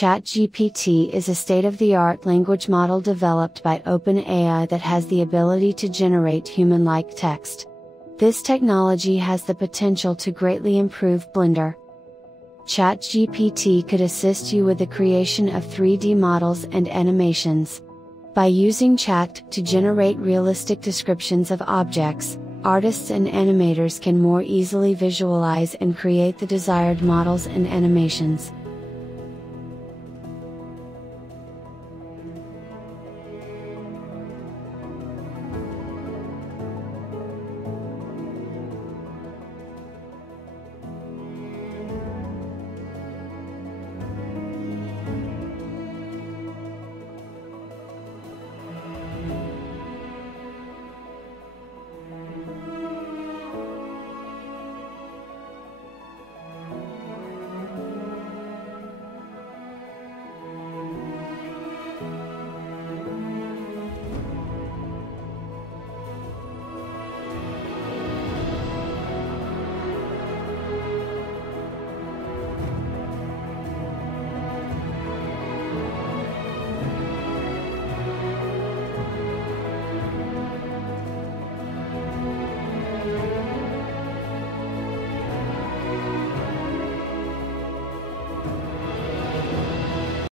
ChatGPT is a state-of-the-art language model developed by OpenAI that has the ability to generate human-like text. This technology has the potential to greatly improve Blender. ChatGPT could assist you with the creation of 3D models and animations. By using Chat to generate realistic descriptions of objects, artists and animators can more easily visualize and create the desired models and animations.